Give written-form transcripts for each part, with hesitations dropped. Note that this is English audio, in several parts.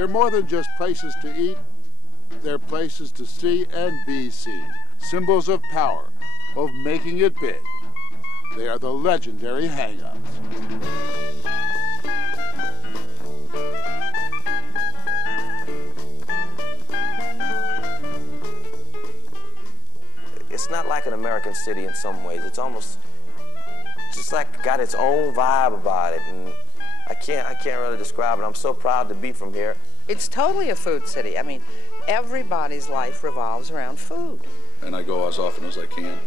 They're more than just places to eat. They're places to see and be seen. Symbols of power, of making it big. They are the legendary hangouts. It's not like an American city in some ways. It's almost just like got its own vibe about it, and I can't really describe it. I'm so proud to be from here. It's totally a food city. I mean, everybody's life revolves around food. And I go as often as I can.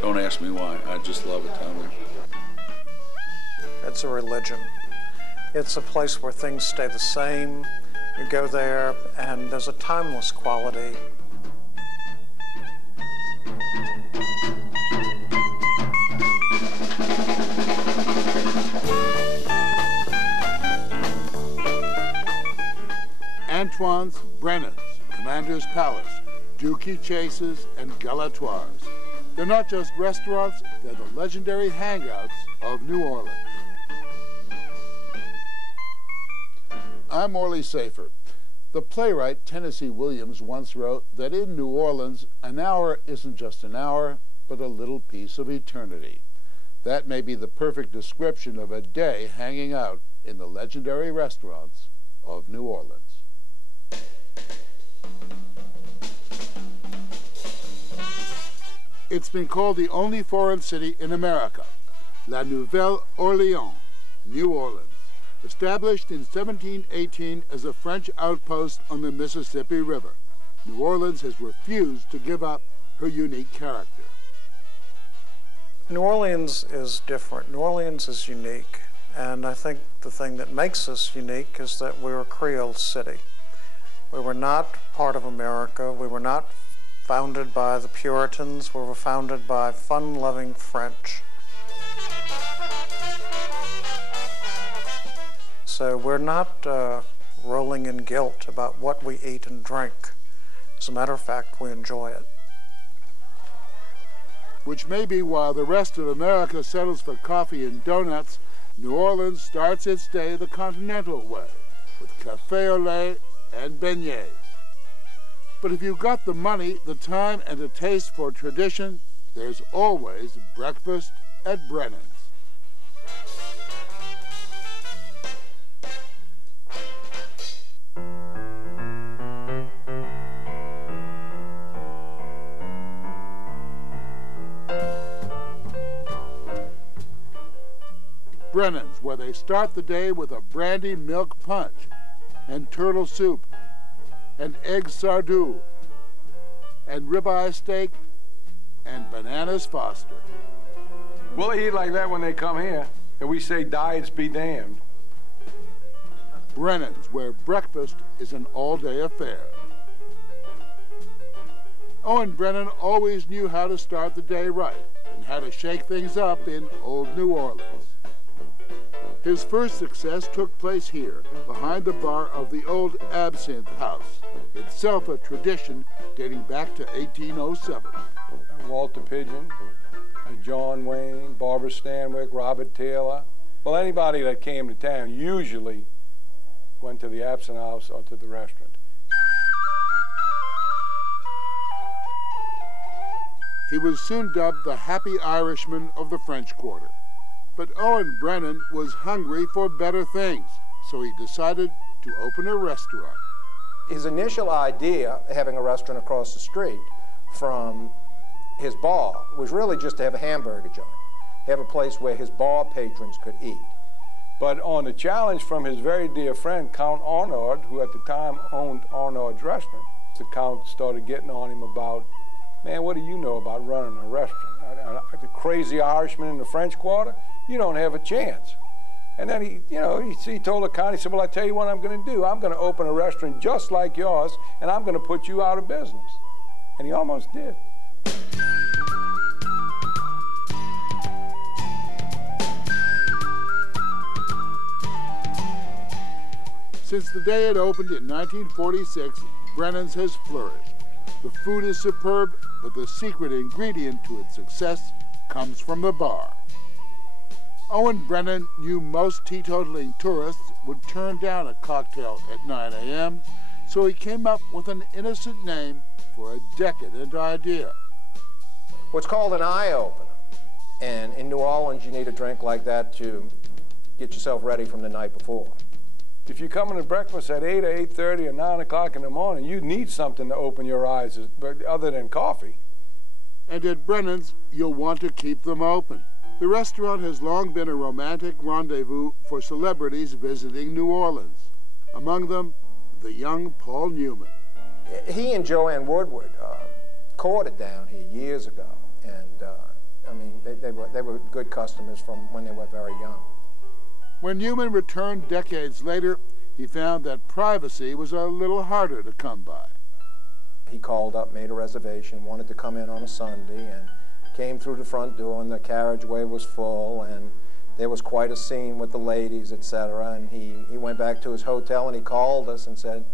Don't ask me why. I just love it down there. It's a religion. It's a place where things stay the same. You go there, and there's a timeless quality. Antoine's, Brennan's, Commander's Palace, Dookie Chase's, and Galatoires. They're not just restaurants, they're the legendary hangouts of New Orleans. I'm Orley Safer. The playwright Tennessee Williams once wrote that in New Orleans, an hour isn't just an hour, but a little piece of eternity. That may be the perfect description of a day hanging out in the legendary restaurants of New Orleans. It's been called the only foreign city in America, La Nouvelle-Orléans, New Orleans. Established in 1718 as a French outpost on the Mississippi River, New Orleans has refused to give up her unique character. New Orleans is different. New Orleans is unique, and I think the thing that makes us unique is that we're a Creole city. We were not part of America. We were not founded by the Puritans. We were founded by fun-loving French. So we're not rolling in guilt about what we eat and drink. As a matter of fact, we enjoy it. Which may be why the rest of America settles for coffee and donuts, New Orleans starts its day the continental way, with café au lait and beignets. But if you've got the money, the time, and a taste for tradition, there's always breakfast at Brennan's. Brennan's, where they start the day with a brandy milk punch, and turtle soup, and egg sardou, and ribeye steak, and bananas Foster. Well, they eat like that when they come here, and we say diets be damned. Brennan's, where breakfast is an all-day affair. Owen Brennan always knew how to start the day right, and how to shake things up in old New Orleans. His first success took place here, behind the bar of the old Absinthe House, itself a tradition dating back to 1807. Walter Pigeon, John Wayne, Barbara Stanwyck, Robert Taylor. Well, anybody that came to town usually went to the Absinthe House or to the restaurant. He was soon dubbed the Happy Irishman of the French Quarter. But Owen Brennan was hungry for better things, so he decided to open a restaurant. His initial idea, having a restaurant across the street from his bar, was really just to have a hamburger joint, have a place where his bar patrons could eat. But on the challenge from his very dear friend, Count Arnaud, who at the time owned Arnaud's restaurant, the Count started getting on him about, man, what do you know about running a restaurant? The crazy Irishman in the French Quarter? You don't have a chance. And then he told the Count, he said, well, I tell you what I'm going to do. I'm going to open a restaurant just like yours, and I'm going to put you out of business. And he almost did. Since the day it opened in 1946, Brennan's has flourished. The food is superb, but the secret ingredient to its success comes from the bar. Owen Brennan knew most teetotaling tourists would turn down a cocktail at 9 a.m., so he came up with an innocent name for a decadent idea. What's called an eye-opener. And in New Orleans, you need a drink like that to get yourself ready from the night before. If you're coming to breakfast at 8 or 8:30 or 9 o'clock in the morning, you need something to open your eyes, but other than coffee. And at Brennan's, you'll want to keep them open. The restaurant has long been a romantic rendezvous for celebrities visiting New Orleans. Among them, the young Paul Newman. He and Joanne Woodward courted down here years ago, and I mean, they were good customers from when they were very young. When Newman returned decades later, he found that privacy was a little harder to come by. He called up, made a reservation, wanted to come in on a Sunday, and came through the front door, and the carriageway was full, and there was quite a scene with the ladies, etc. And he went back to his hotel, and he called us and said,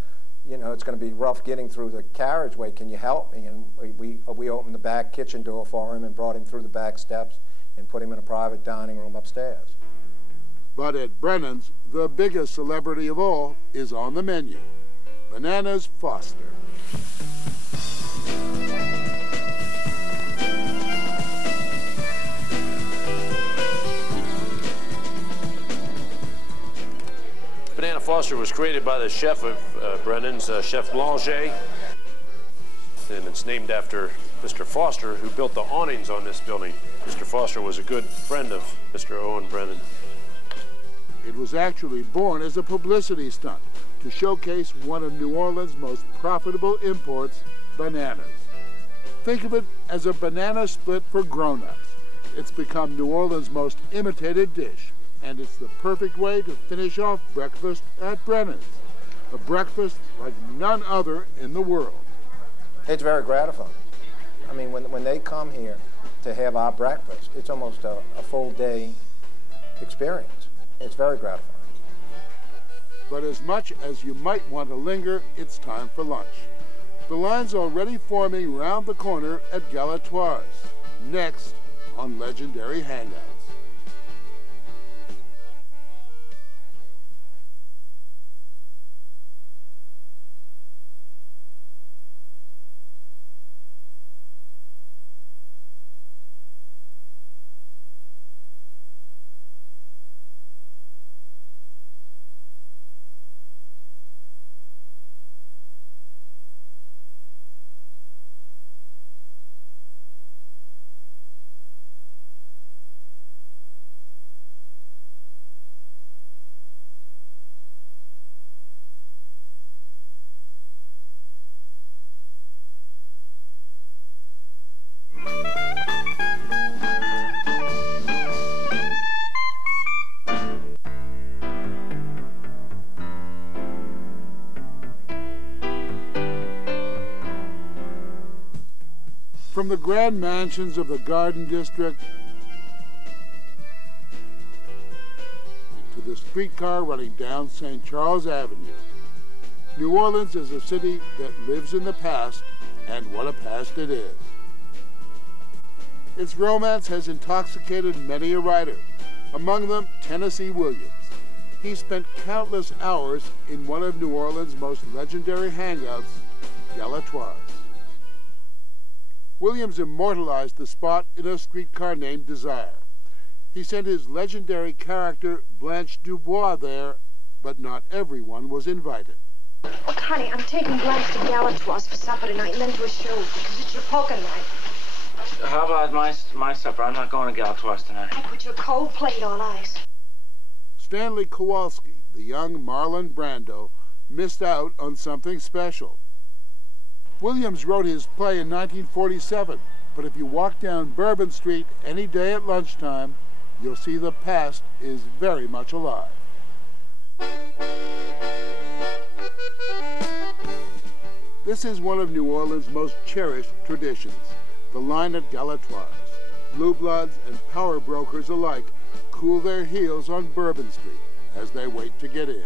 you know, it's going to be rough getting through the carriageway. Can you help me? And we opened the back kitchen door for him and brought him through the back steps and put him in a private dining room upstairs. But at Brennan's, the biggest celebrity of all is on the menu, Bananas Foster. Banana Foster was created by the chef of Brennan's, Chef Blanchet, and it's named after Mr. Foster, who built the awnings on this building. Mr. Foster was a good friend of Mr. Owen Brennan. It was actually born as a publicity stunt to showcase one of New Orleans' most profitable imports, bananas. Think of it as a banana split for grown-ups. It's become New Orleans' most imitated dish, and it's the perfect way to finish off breakfast at Brennan's, a breakfast like none other in the world. It's very gratifying. I mean, when they come here to have our breakfast, it's almost a full-day experience. It's very gratifying. But as much as you might want to linger, it's time for lunch. The line's already forming round the corner at Galatoire's, next on Legendary Hangouts. From the grand mansions of the Garden District to the streetcar running down St. Charles Avenue, New Orleans is a city that lives in the past, and what a past it is. Its romance has intoxicated many a writer, among them Tennessee Williams. He spent countless hours in one of New Orleans' most legendary hangouts, Galatoire's. Williams immortalized the spot in a streetcar named Desire. He sent his legendary character Blanche Dubois there, but not everyone was invited. Look, honey, I'm taking Blanche to Galatoire's for supper tonight and then to a show because it's your poker night. How about my supper? I'm not going to Galatoire's tonight. I put your cold plate on ice. Stanley Kowalski, the young Marlon Brando, missed out on something special. Williams wrote his play in 1947, but if you walk down Bourbon Street any day at lunchtime, you'll see the past is very much alive. This is one of New Orleans' most cherished traditions, the line at Galatoire's. Blue bloods and power brokers alike cool their heels on Bourbon Street as they wait to get in.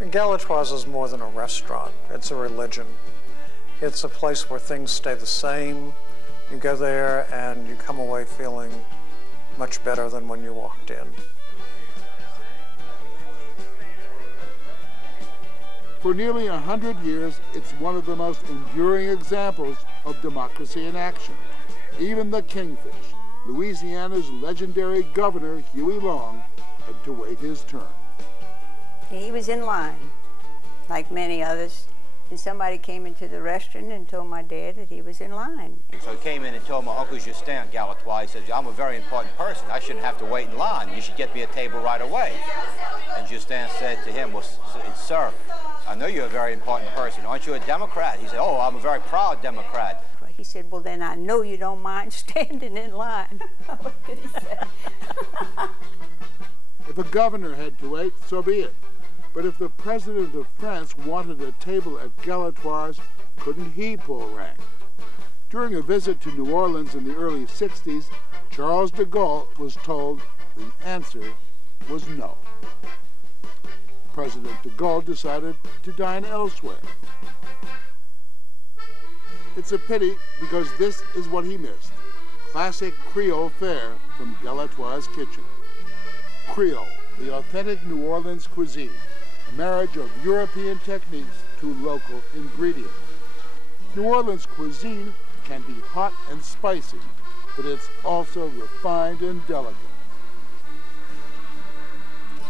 And Galatoire's is more than a restaurant. It's a religion. It's a place where things stay the same. You go there and you come away feeling much better than when you walked in. For nearly 100 years, it's one of the most enduring examples of democracy in action. Even the Kingfish, Louisiana's legendary governor, Huey Long, had to wait his turn. He was in line, like many others, and somebody came into the restaurant and told my dad that he was in line. So he came in and told my Uncle Justin Galatoire, he says, I'm a very important person. I shouldn't have to wait in line. You should get me a table right away. And Justin said to him, well, sir, I know you're a very important person. Aren't you a Democrat? He said, oh, I'm a very proud Democrat. He said, well, then I know you don't mind standing in line. What could he say? If a governor had to wait, so be it. But if the president of France wanted a table at Galatoire's, couldn't he pull rank? During a visit to New Orleans in the early 60s, Charles de Gaulle was told the answer was no. President de Gaulle decided to dine elsewhere. It's a pity because this is what he missed. Classic Creole fare from Galatoire's kitchen. Creole, the authentic New Orleans cuisine, a marriage of European techniques to local ingredients. New Orleans cuisine can be hot and spicy, but it's also refined and delicate.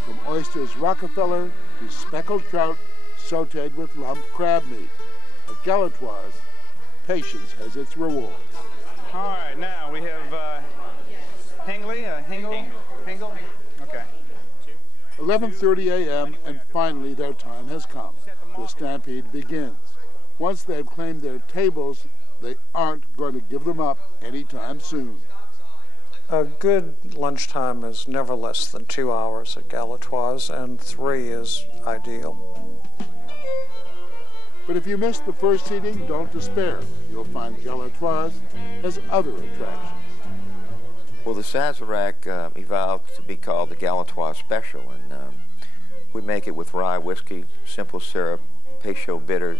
From oysters Rockefeller to speckled trout sautéed with lump crab meat. At Galatoire's, patience has its rewards. All right, now we have Hingle? Okay. 11:30 a.m. and finally their time has come. The stampede begins. Once they've claimed their tables, they aren't going to give them up anytime soon. A good lunchtime is never less than 2 hours at Galatoire's, and 3 is ideal. But if you missed the first seating, don't despair. You'll find Galatoire has other attractions. Well, the Sazerac evolved to be called the Galatoire Special, and we make it with rye whiskey, simple syrup, Peychaud bitters,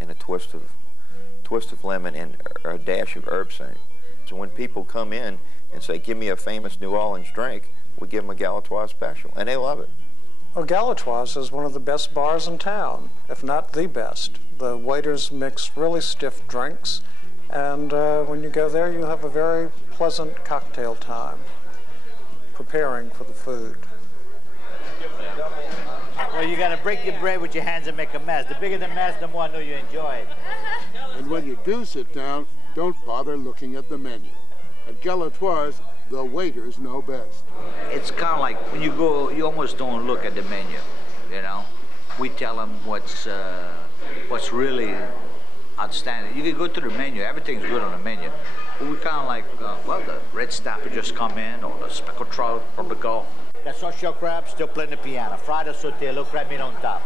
and a twist of lemon and a dash of herb scent. So when people come in and say, give me a famous New Orleans drink, we give them a Galatoire Special, and they love it. Well, Galatoire's is one of the best bars in town, if not the best. The waiters mix really stiff drinks, and when you go there, you have a very pleasant cocktail time, preparing for the food. Well, you got to break your bread with your hands and make a mess. The bigger the mess, the more I know you enjoy it. And when you do sit down, don't bother looking at the menu. At Galatoire's, the waiters know best. It's kind of like when you go, you almost don't look at the menu, you know. We tell them what's really outstanding. You can go to the menu, everything's good on the menu. But we kind of like, well, the red snapper just come in, or the speckled trout from the Gulf. That soft-shell crab still playing the piano. Fried or sauté, a little crab meat on top.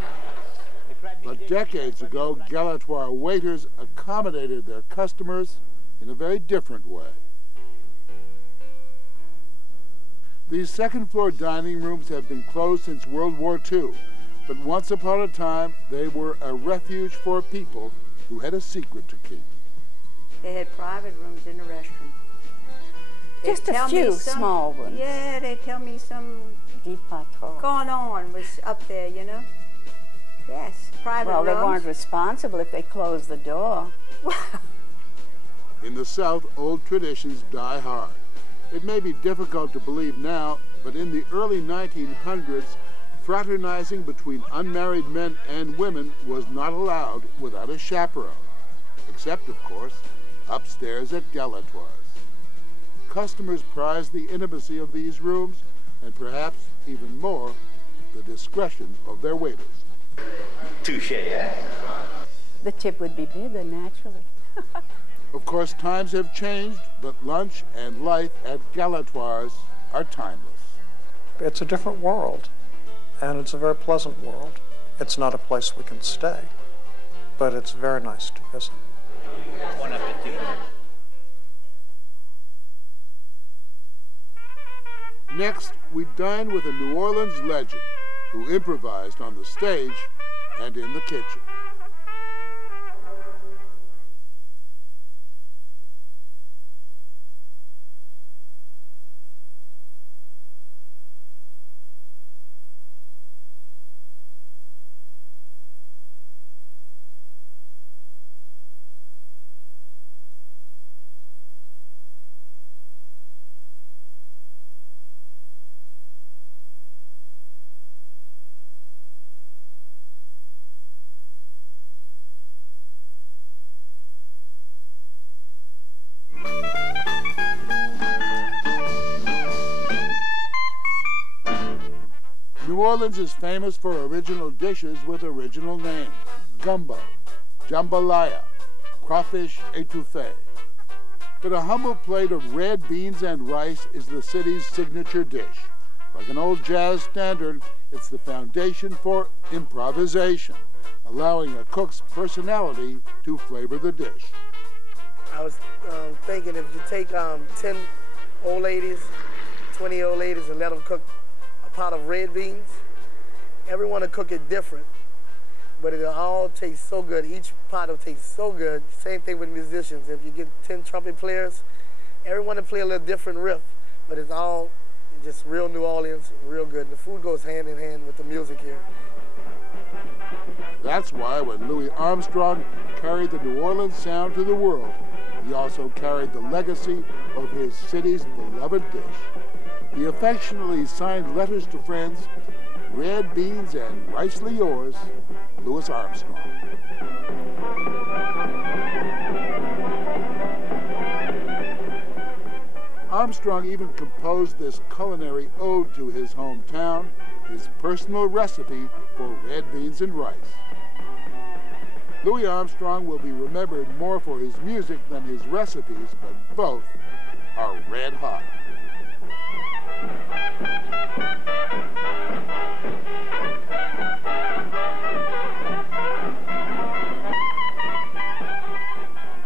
But decades ago, Galatoire waiters accommodated their customers in a very different way. These second-floor dining rooms have been closed since World War II, but once upon a time, they were a refuge for people who had a secret to keep. They had private rooms in the restaurant. Just a few small ones. Yeah, they tell me some going on was up there, you know. Yes, private rooms. Well, they weren't responsible if they closed the door. In the South, old traditions die hard. It may be difficult to believe now, but in the early 1900s, fraternizing between unmarried men and women was not allowed without a chaperone, except, of course, upstairs at Galatoire's. Customers prized the intimacy of these rooms, and perhaps even more, the discretion of their waiters. Touche, eh? The tip would be bigger, naturally. Of course, times have changed, but lunch and life at Galatoire's are timeless. It's a different world, and it's a very pleasant world. It's not a place we can stay, but it's very nice to visit. Bon appetit. Next, we dine with a New Orleans legend who improvised on the stage and in the kitchen. New Orleans is famous for original dishes with original names: gumbo, jambalaya, crawfish étouffée. But a humble plate of red beans and rice is the city's signature dish. Like an old jazz standard, it's the foundation for improvisation, allowing a cook's personality to flavor the dish. I was thinking if you take 10 old ladies, 20 old ladies, and let them cook a pot of red beans, everyone will cook it different, but it'll all taste so good. Each pot will taste so good. Same thing with musicians. If you get 10 trumpet players, everyone will play a little different riff, but it's all just real New Orleans, real good. The food goes hand in hand with the music here. That's why when Louis Armstrong carried the New Orleans sound to the world, he also carried the legacy of his city's beloved dish. He affectionately signed letters to friends, "Red beans and ricely yours, Louis Armstrong." Armstrong even composed this culinary ode to his hometown, his personal recipe for red beans and rice. Louis Armstrong will be remembered more for his music than his recipes, but both are red hot.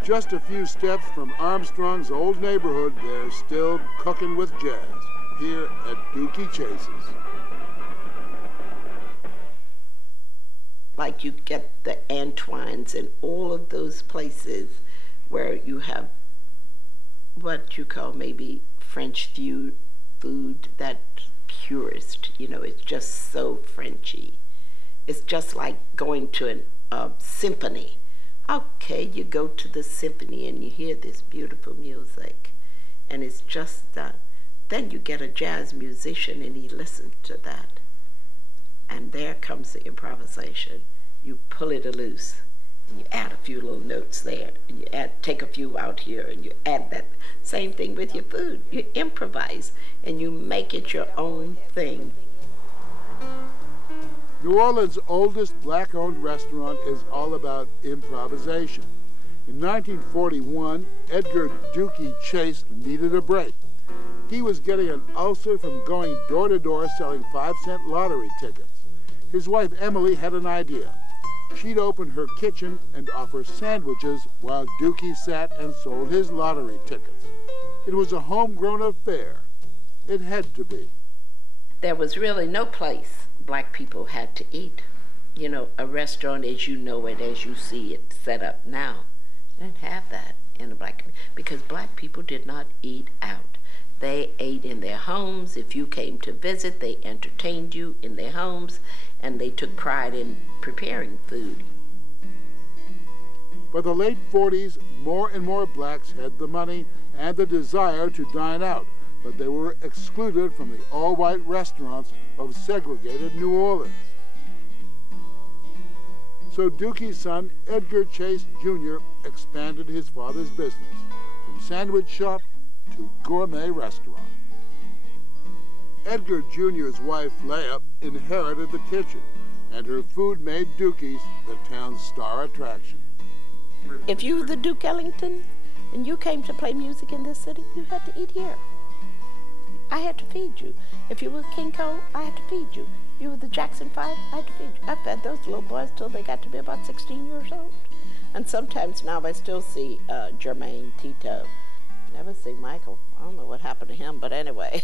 Just a few steps from Armstrong's old neighborhood, they're still cooking with jazz, here at Dookie Chase's. Like you get the Antoines and all of those places where you have what you call maybe French food that's purest, you know, it's just so Frenchy. It's just like going to a symphony. Okay, you go to the symphony and you hear this beautiful music, and it's just then you get a jazz musician and he listens to that, and there comes the improvisation. You pull it loose and you add a few little notes there, and you take a few out here, and you add that. Same thing with your food. You improvise and you make it your own thing. New Orleans' oldest black-owned restaurant is all about improvisation. In 1941, Edgar Dookie Chase needed a break. He was getting an ulcer from going door to door selling 5-cent lottery tickets. His wife Emily had an idea. She'd open her kitchen and offer sandwiches while Dookie sat and sold his lottery tickets. It was a homegrown affair. It had to be. There was really no place black people had to eat. You know, a restaurant as you know it, as you see it set up now, didn't have that in the black community, because black people did not eat out. They ate in their homes. If you came to visit, they entertained you in their homes, and they took pride in preparing food. By the late 40s, more and more blacks had the money and the desire to dine out, but they were excluded from the all-white restaurants of segregated New Orleans. So Dookie's son, Edgar Chase Jr., expanded his father's business from sandwich shop to gourmet restaurant. Edgar Jr.'s wife, Leah, inherited the kitchen, and her food made Dookie's the town's star attraction. If you were the Duke Ellington and you came to play music in this city, you had to eat here. I had to feed you. If you were King Cole, I had to feed you. You were the Jackson 5, I had to feed you. I fed those little boys till they got to be about 16 years old. And sometimes now I still see Jermaine, Tito. Never see Michael. I don't know what happened to him, but anyway.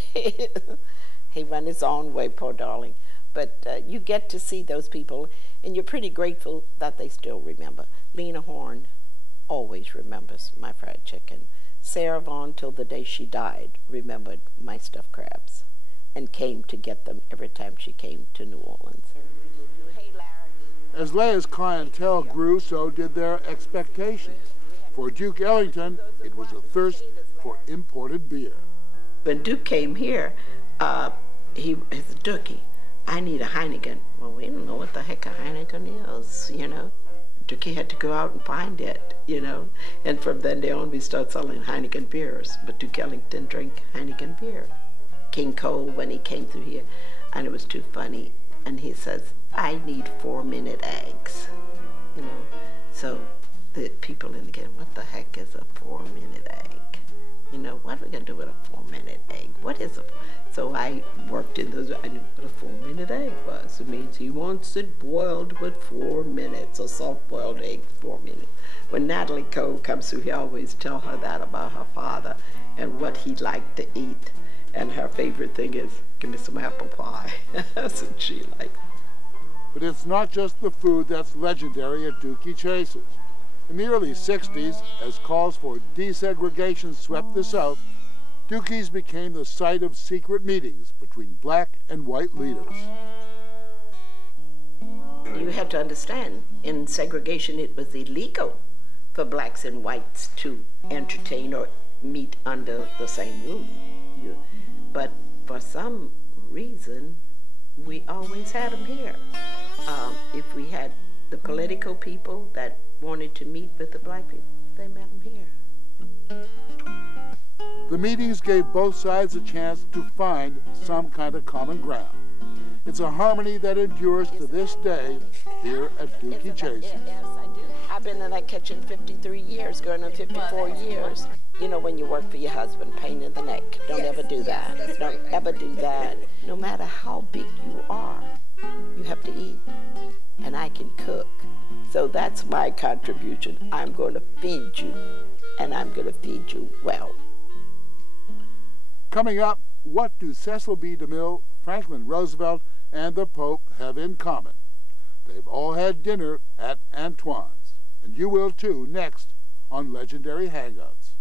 He went his own way, poor darling. But you get to see those people, and you're pretty grateful that they still remember. Lena Horne always remembers my fried chicken. Sarah Vaughan, till the day she died, remembered my stuffed crabs and came to get them every time she came to New Orleans. As Leah's clientele grew, so did their expectations. For Duke Ellington, it was a thirst for imported beer. When Duke came here, he said, "Dookie, I need a Heineken." Well, we don't know what the heck a Heineken is, you know. Dookie had to go out and find it, you know. And from then on, we started selling Heineken beers. But Duke Ellington drank Heineken beer. King Cole, when he came through here, and it was too funny. And he says, I need 4-minute eggs, you know. So the people in the kitchen, what the heck is a 4-minute egg? You know, what are we gonna do with a 4-minute egg? What is a, so I worked in those, I knew what a 4-minute egg was. It means he wants it boiled with 4 minutes, a soft-boiled egg, 4 minutes. When Natalie Cole comes through, he always tell her that about her father and what he liked to eat. And her favorite thing is, give me some apple pie. That's what she liked. But it's not just the food that's legendary at Dookie Chase's. In the early 60s, as calls for desegregation swept the South, Dookie's became the site of secret meetings between black and white leaders. You have to understand, in segregation it was illegal for blacks and whites to entertain or meet under the same roof. But for some reason, we always had them here. If we had the political people that wanted to meet with the black people, they met them here. The meetings gave both sides a chance to find some kind of common ground. It's a harmony that endures to this day here at Dookie Chase's. Yes, I do. I've been in that kitchen 53 years, going on 54 years. You know, when you work for your husband, pain in the neck. Don't ever do that. Don't ever do that. No matter how big you are, you have to eat. And I can cook. So that's my contribution. I'm going to feed you, and I'm going to feed you well. Coming up, what do Cecil B. DeMille, Franklin Roosevelt, and the Pope have in common? They've all had dinner at Antoine's, and you will too next on Legendary Hangouts.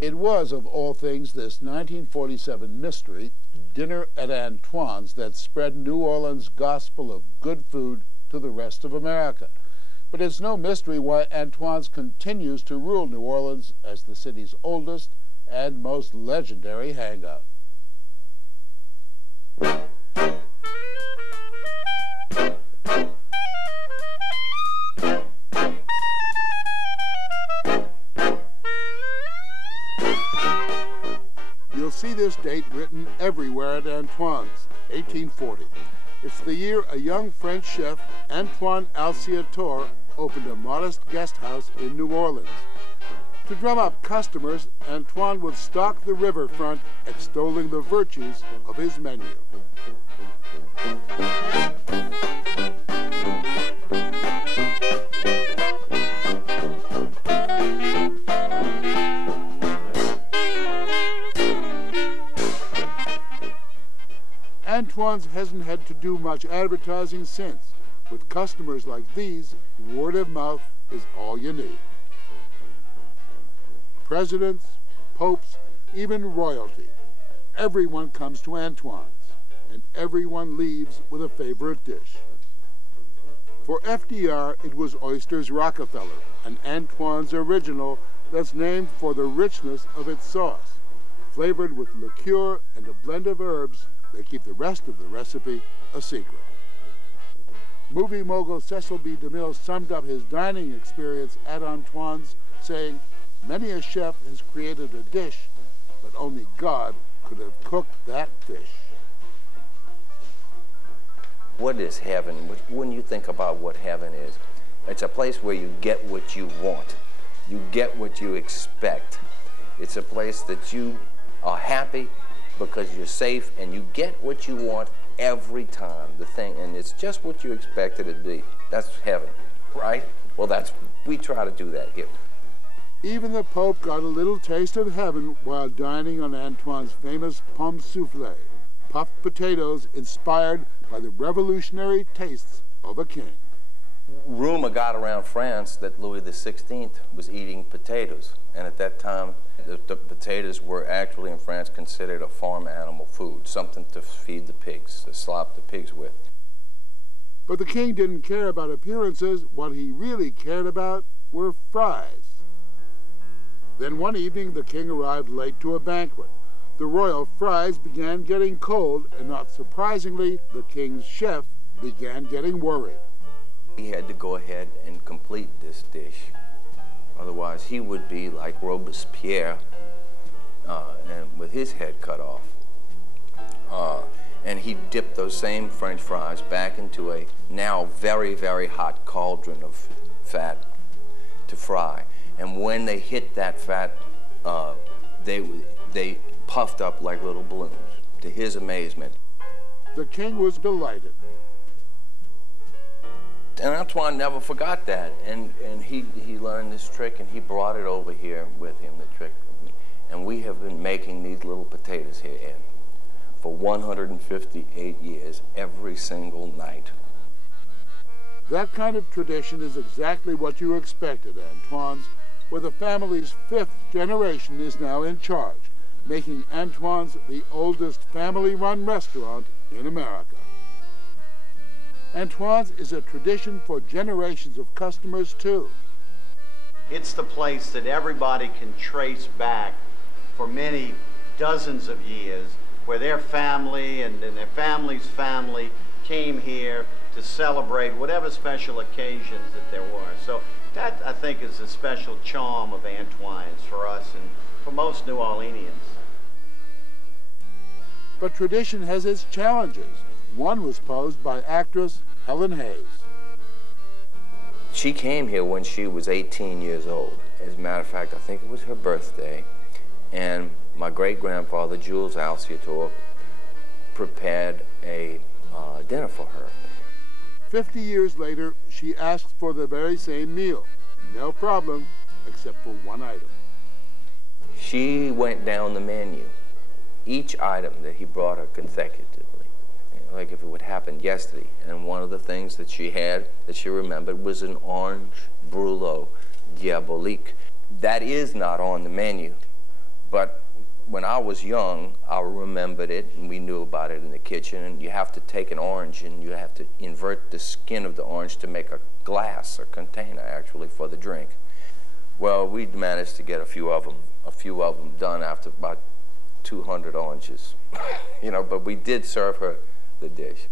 It was, of all things, this 1947 mystery, Dinner at Antoine's, that spread New Orleans' gospel of good food to the rest of America. But it's no mystery why Antoine's continues to rule New Orleans as the city's oldest and most legendary hangout. You'll see this date written everywhere at Antoine's, 1840. It's the year a young French chef, Antoine Alciator, opened a modest guest house in New Orleans. To drum up customers, Antoine would stalk the riverfront, extolling the virtues of his menu. Antoine's hasn't had to do much advertising since. With customers like these, word of mouth is all you need. Presidents, popes, even royalty. Everyone comes to Antoine's, and everyone leaves with a favorite dish. For FDR, it was Oysters Rockefeller, an Antoine's original that's named for the richness of its sauce. Flavored with liqueur and a blend of herbs, they keep the rest of the recipe a secret. Movie mogul Cecil B. DeMille summed up his dining experience at Antoine's, saying, "Many a chef has created a dish, but only God could have cooked that fish." What is heaven? When you think about what heaven is, it's a place where you get what you want. You get what you expect. It's a place that you are happy because you're safe and you get what you want every time. And it's just what you expect it to be. That's heaven, right? Well, we try to do that here. Even the Pope got a little taste of heaven while dining on Antoine's famous pomme soufflé, puffed potatoes inspired by the revolutionary tastes of a king. Rumor got around France that Louis XVI was eating potatoes, and at that time, the potatoes were actually in France considered a farm animal food, something to feed the pigs, to slop the pigs with. But the king didn't care about appearances. What he really cared about were fries. Then one evening, the king arrived late to a banquet. The royal fries began getting cold, and not surprisingly, the king's chef began getting worried. He had to go ahead and complete this dish. Otherwise, he would be like Robespierre and with his head cut off. And he dipped those same French fries back into a now very, very hot cauldron of fat to fry. And when they hit that fat, they puffed up like little balloons, to his amazement. The king was delighted. And Antoine never forgot that, and he learned this trick, and he brought it over here with him, the trick. And we have been making these little potatoes here, Ed, for 158 years, every single night. That kind of tradition is exactly what you expected, Antoine's, where the family's 5th generation is now in charge, making Antoine's the oldest family-run restaurant in America. Antoine's is a tradition for generations of customers, too. It's the place that everybody can trace back for many dozens of years, where their family and their family's family came here to celebrate whatever special occasions that there were. So that, I think, is a special charm of Antoine's for us and for most New Orleanians. But tradition has its challenges. One was posed by actress Helen Hayes. She came here when she was 18 years old. As a matter of fact, I think it was her birthday, and my great-grandfather, Jules Alciator, prepared a dinner for her. 50 years later, she asked for the very same meal. No problem, except for one item. She went down the menu, each item that he brought her consecutively, like if it would happen yesterday. And one of the things that she had, that she remembered, was an orange brûlot diabolique. That is not on the menu, but when I was young, I remembered it, and we knew about it in the kitchen. And you have to take an orange, and you have to invert the skin of the orange to make a glass, a container, actually, for the drink. Well, we managed to get a few of them done after about 200 oranges, you know, but we did serve her the dish.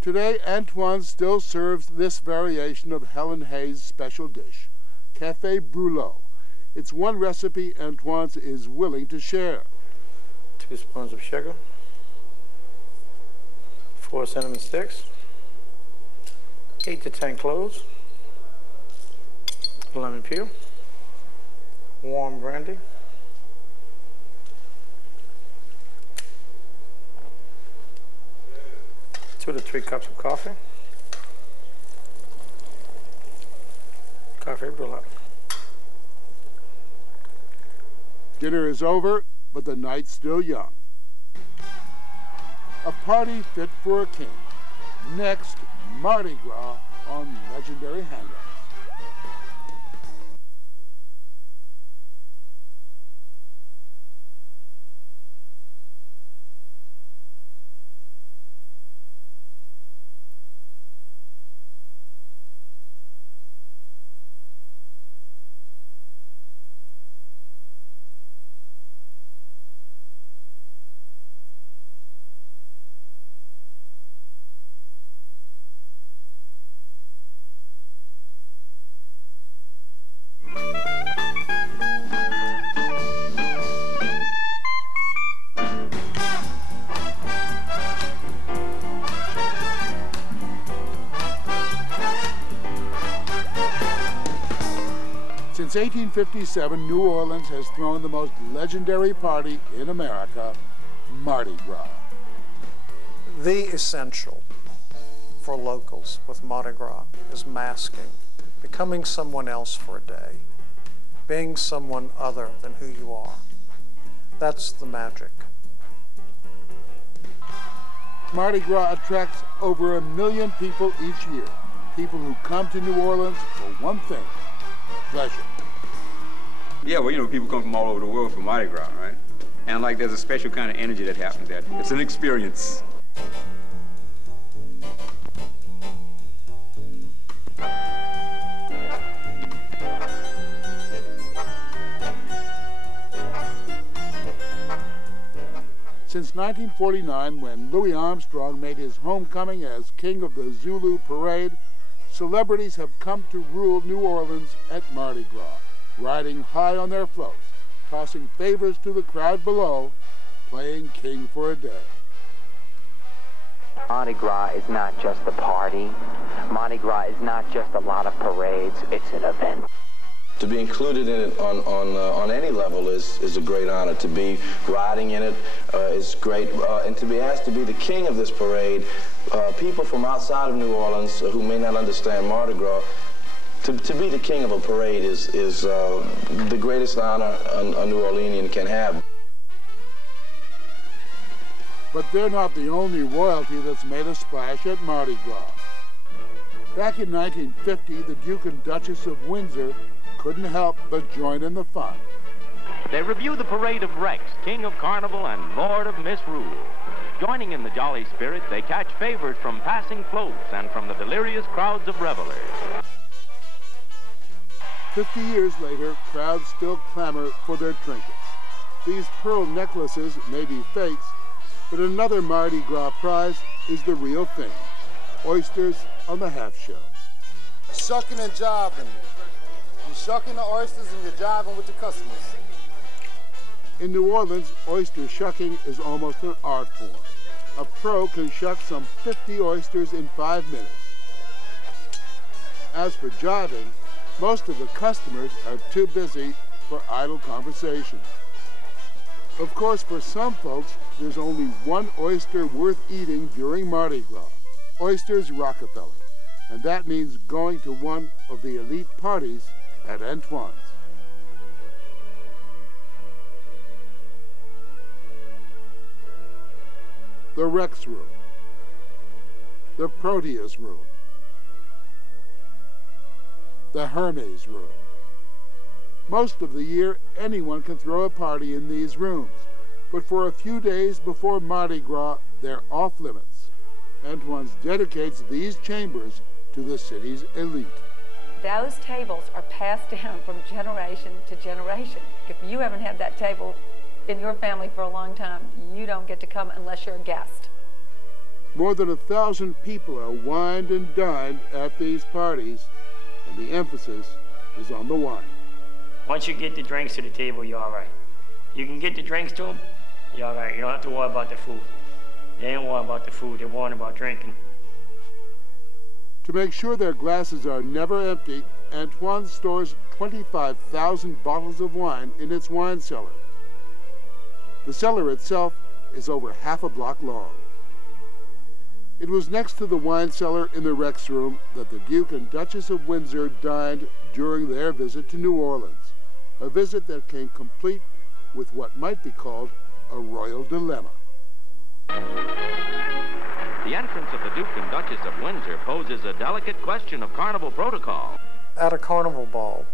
Today, Antoine still serves this variation of Helen Hayes' special dish, Café Brûlot. It's one recipe Antoine is willing to share. 2 spoons of sugar, 4 cinnamon sticks, 8 to 10 cloves, lemon peel, warm brandy, 2 to 3 cups of coffee, Café Brûlot. Dinner is over, but the night's still young. A party fit for a king. Next, Mardi Gras on Legendary Hangouts. Since 1857, New Orleans has thrown the most legendary party in America, Mardi Gras. The essential for locals with Mardi Gras is masking, becoming someone else for a day, being someone other than who you are. That's the magic. Mardi Gras attracts over 1 million people each year. people who come to New Orleans for one thing, pleasure. Yeah, well, people come from all over the world for Mardi Gras, right? And like there's a special kind of energy that happens there. It's an experience. Since 1949, when Louis Armstrong made his homecoming as king of the Zulu Parade, celebrities have come to rule New Orleans at Mardi Gras, riding high on their floats, tossing favors to the crowd below, playing king for a day. Mardi Gras is not just a party. Mardi Gras is not just a lot of parades. It's an event. To be included in it on any level is a great honor. To be riding in it is great. And to be asked to be the king of this parade, people from outside of New Orleans who may not understand Mardi Gras, to be the king of a parade is the greatest honor a New Orleanian can have. But they're not the only royalty that's made a splash at Mardi Gras. Back in 1950, the Duke and Duchess of Windsor couldn't help but join in the fun. They review the parade of Rex, King of Carnival and Lord of Misrule. Joining in the jolly spirit, they catch favors from passing floats and from the delirious crowds of revelers. 50 years later, crowds still clamor for their trinkets. These pearl necklaces may be fakes, but another Mardi Gras prize is the real thing. Oysters on the half shell. Shucking and jiving. You're shucking the oysters and you're jiving with the customers. In New Orleans, oyster shucking is almost an art form. A pro can shuck some 50 oysters in 5 minutes. As for jiving, most of the customers are too busy for idle conversation. Of course, for some folks, there's only one oyster worth eating during Mardi Gras. Oysters Rockefeller. And that means going to one of the elite parties at Antoine's. The Rex Room. The Proteus Room. The Hermes Room. Most of the year, anyone can throw a party in these rooms, but for a few days before Mardi Gras, they're off limits. Antoine's dedicates these chambers to the city's elite. Those tables are passed down from generation to generation. If you haven't had that table in your family for a long time, you don't get to come unless you're a guest. More than 1,000 people are wined and dined at these parties, and the emphasis is on the wine. Once you get the drinks to the table, you're all right. You can get the drinks to them, you're all right. You don't have to worry about the food. They ain't worried about the food, they're worried about drinking. To make sure their glasses are never empty, Antoine stores 25,000 bottles of wine in its wine cellar. The cellar itself is over half a block long. It was next to the wine cellar in the Rex Room that the Duke and Duchess of Windsor dined during their visit to New Orleans, a visit that came complete with what might be called a royal dilemma. The entrance of the Duke and Duchess of Windsor poses a delicate question of carnival protocol. At a carnival ball,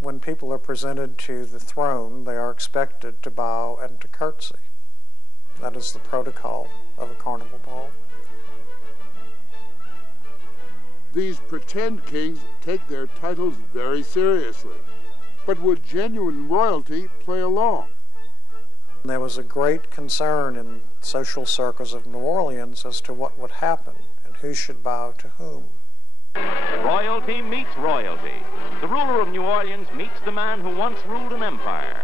when people are presented to the throne, they are expected to bow and to curtsy. That is the protocol of a carnival ball. These pretend kings take their titles very seriously, but would genuine royalty play along? There was a great concern in social circles of New Orleans as to what would happen and who should bow to whom. Royalty meets royalty. The ruler of New Orleans meets the man who once ruled an empire.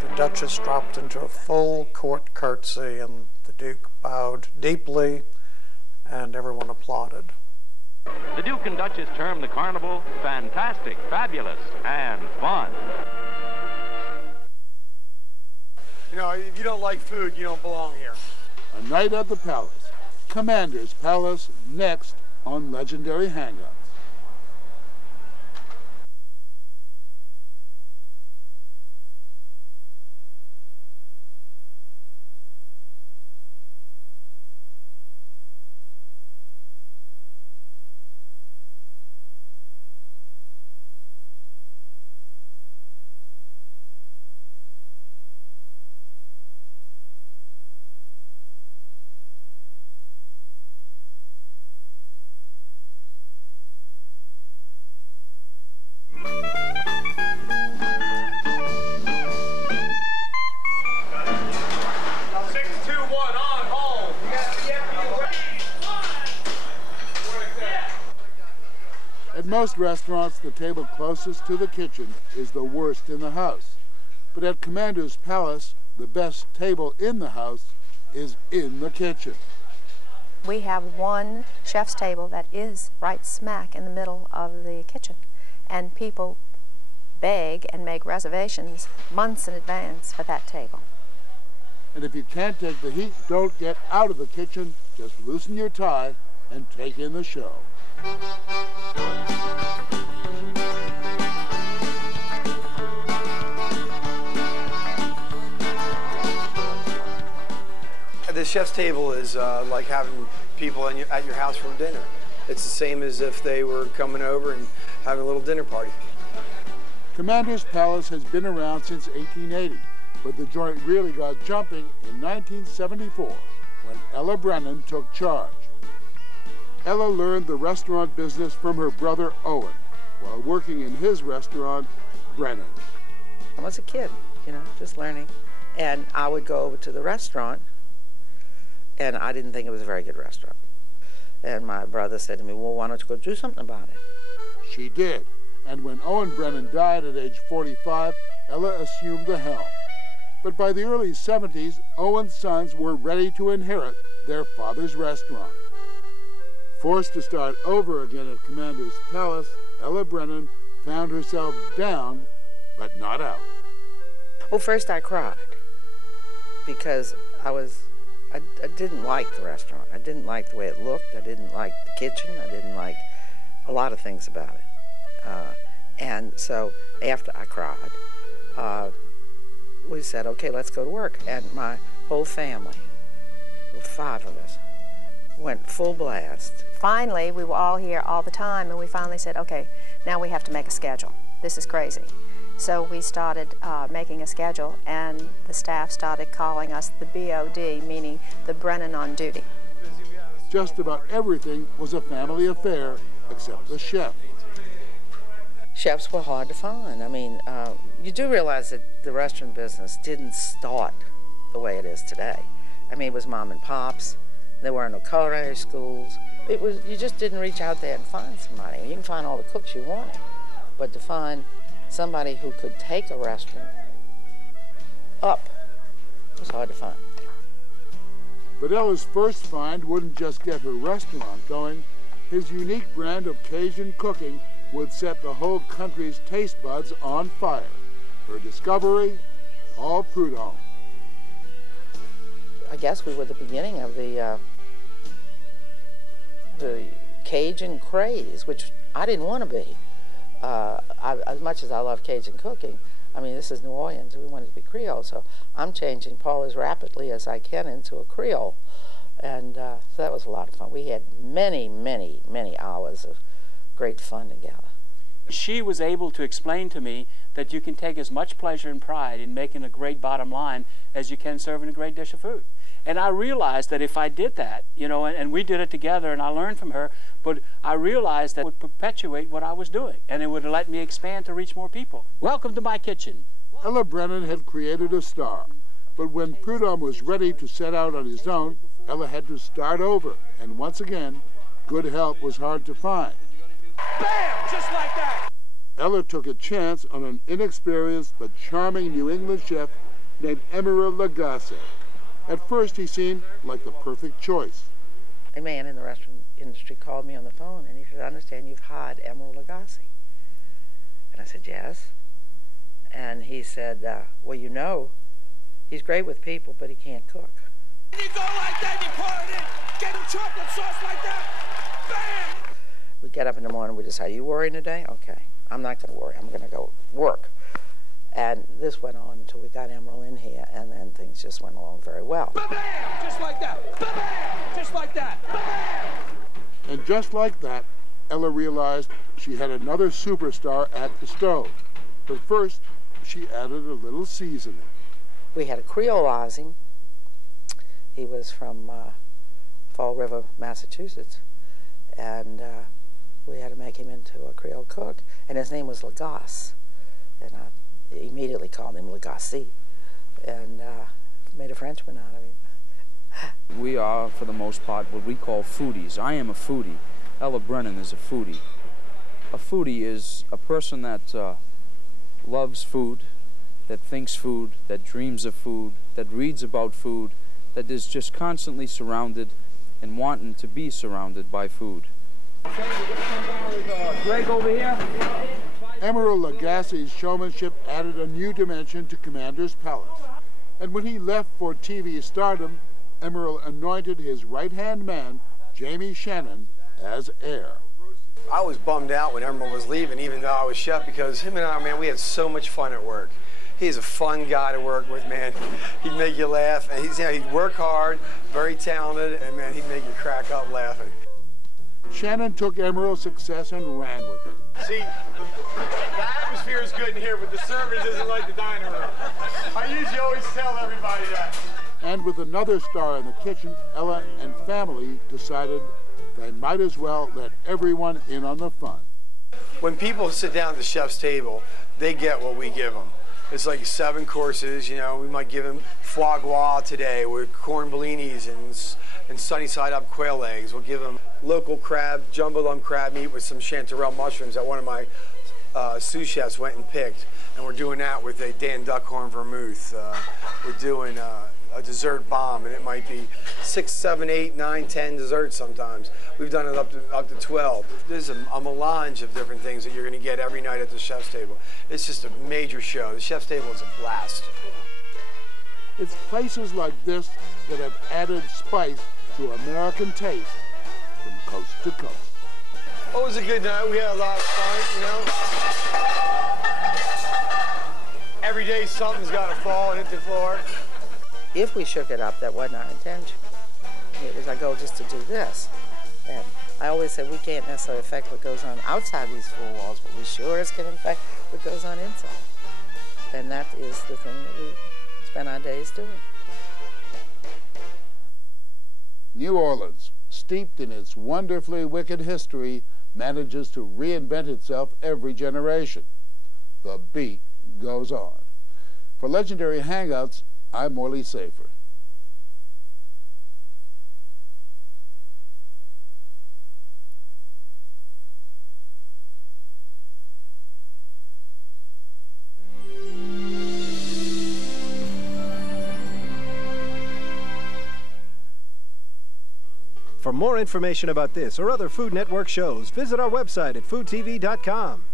The Duchess dropped into a full court curtsy and the Duke bowed deeply and everyone applauded. The Duke and Duchess termed the carnival fantastic, fabulous, and fun. You know, if you don't like food, you don't belong here. A night at the palace. Commander's Palace next on Legendary Hangouts. most restaurants, the table closest to the kitchen is the worst in the house. But at Commander's Palace, the best table in the house is in the kitchen. We have one chef's table that is right smack in the middle of the kitchen, and people beg and make reservations months in advance for that table. And if you can't take the heat, don't get out of the kitchen. Just loosen your tie and take in the show. The chef's table is like having people at your house for dinner. It's the same as if they were coming over and having a little dinner party. Commander's Palace has been around since 1880, but the joint really got jumping in 1974 when Ella Brennan took charge. Ella learned the restaurant business from her brother Owen while working in his restaurant, Brennan's. I was a kid, just learning. And I would go over to the restaurant, and I didn't think it was a very good restaurant. And my brother said to me, well, why don't you go do something about it? She did. And when Owen Brennan died at age 45, Ella assumed the helm. But by the early 70s, Owen's sons were ready to inherit their father's restaurant. Forced to start over again at Commander's Palace, Ella Brennan found herself down, but not out. Well, first I cried because I didn't like the restaurant. I didn't like the way it looked. I didn't like the kitchen. I didn't like a lot of things about it. And so after I cried, we said, okay, let's go to work. And my whole family, 5 of us, went full blast. Finally, we were all here all the time, and we finally said, okay, now we have to make a schedule. This is crazy. So we started making a schedule, and the staff started calling us the BOD, meaning the Brennan on duty. Just about everything was a family affair, except the chef. Chefs were hard to find. I mean, you do realize that the restaurant business didn't start the way it is today. I mean, it was mom and pops. There weren't no culinary schools. You just didn't reach out there and find somebody. You can find all the cooks you wanted, but to find somebody who could take a restaurant up was hard to find. But Ella's first find wouldn't just get her restaurant going. His unique brand of Cajun cooking would set the whole country's taste buds on fire. Her discovery, Paul Prudhomme. I guess we were the beginning of the Cajun craze, which I didn't want to be. As much as I love Cajun cooking, I mean, this is New Orleans. We wanted to be Creole, so I'm changing Paul as rapidly as I can into a Creole. And so that was a lot of fun. We had many, many, many hours of great fun together. She was able to explain to me that you can take as much pleasure and pride in making a great bottom line as you can serving a great dish of food. And I realized that if I did that, and we did it together, and I learned from her, but I realized that it would perpetuate what I was doing, and it would let me expand to reach more people. Welcome to my kitchen. Ella Brennan had created a star, but when Prudhomme was ready to set out on his own, Ella had to start over, and once again, good help was hard to find. Bam! Just like that! Ella took a chance on an inexperienced but charming New England chef named Emeril Lagasse. At first, he seemed like the perfect choice. A man in the restaurant industry called me on the phone, and he said, I understand you've hired Emeril Lagasse. And I said, yes. And he said, well, he's great with people, but he can't cook. And you go like that, you pour it in, get him chocolate sauce like that, bam! We get up in the morning, we decide, are you worrying today? Okay, I'm not going to worry, I'm going to go work. And this went on until we got Emeril in here, and then things just went along very well. Ba-bam! Just like that, ba-bam! Just like that, ba-bam! And just like that, Ella realized she had another superstar at the stove. But first, she added a little seasoning. We had to Creolize him. He was from Fall River, Massachusetts, and we had to make him into a Creole cook, and his name was Lagasse, and I immediately called him Lagasse, and made a Frenchman out of him. We are, for the most part, what we call foodies. I am a foodie. Ella Brennan is a foodie. A foodie is a person that loves food, that thinks food, that dreams of food, that reads about food, that is just constantly surrounded and wanting to be surrounded by food. Greg over here. Emeril Lagasse's showmanship added a new dimension to Commander's Palace. And when he left for TV stardom, Emeril anointed his right-hand man, Jamie Shannon, as heir. I was bummed out when Emeril was leaving, even though I was chef, because him and I, man, we had so much fun at work. He's a fun guy to work with, man. He'd make you laugh, and he'd work hard, very talented, and man, he'd make you crack up laughing. Shannon took Emeril's success and ran with it. See, the atmosphere is good in here, but the service isn't like the dining room. I usually always tell everybody that. And with another star in the kitchen, Ella and family decided they might as well let everyone in on the fun. When people sit down at the chef's table, they get what we give them. It's like 7 courses, you know. We might give them foie gras today with corn bellinis and sunny side up quail eggs. We'll give them local crab, jumbo lump crab meat with some chanterelle mushrooms that one of my sous chefs went and picked. And we're doing that with a Dan Duckhorn vermouth. We're doing a dessert bomb, and it might be 6, 7, 8, 9, 10 desserts sometimes. We've done it up to 12. There's a melange of different things that you're going to get every night at the chef's table. It's just a major show. The chef's table is a blast. It's places like this that have added spice to American taste from coast to coast. Oh, it was a good night. We had a lot of fun, you know. Every day something's got to fall and hit the floor. If we shook it up, that wasn't our intention. It was our goal just to do this. And I always say we can't necessarily affect what goes on outside these 4 walls, but we sure as can affect what goes on inside. And that is the thing that we spend our days doing. New Orleans, steeped in its wonderfully wicked history, manages to reinvent itself every generation. The beat goes on. For Legendary Hangouts, I'm Morley Safer. For more information about this or other Food Network shows, visit our website at foodtv.com.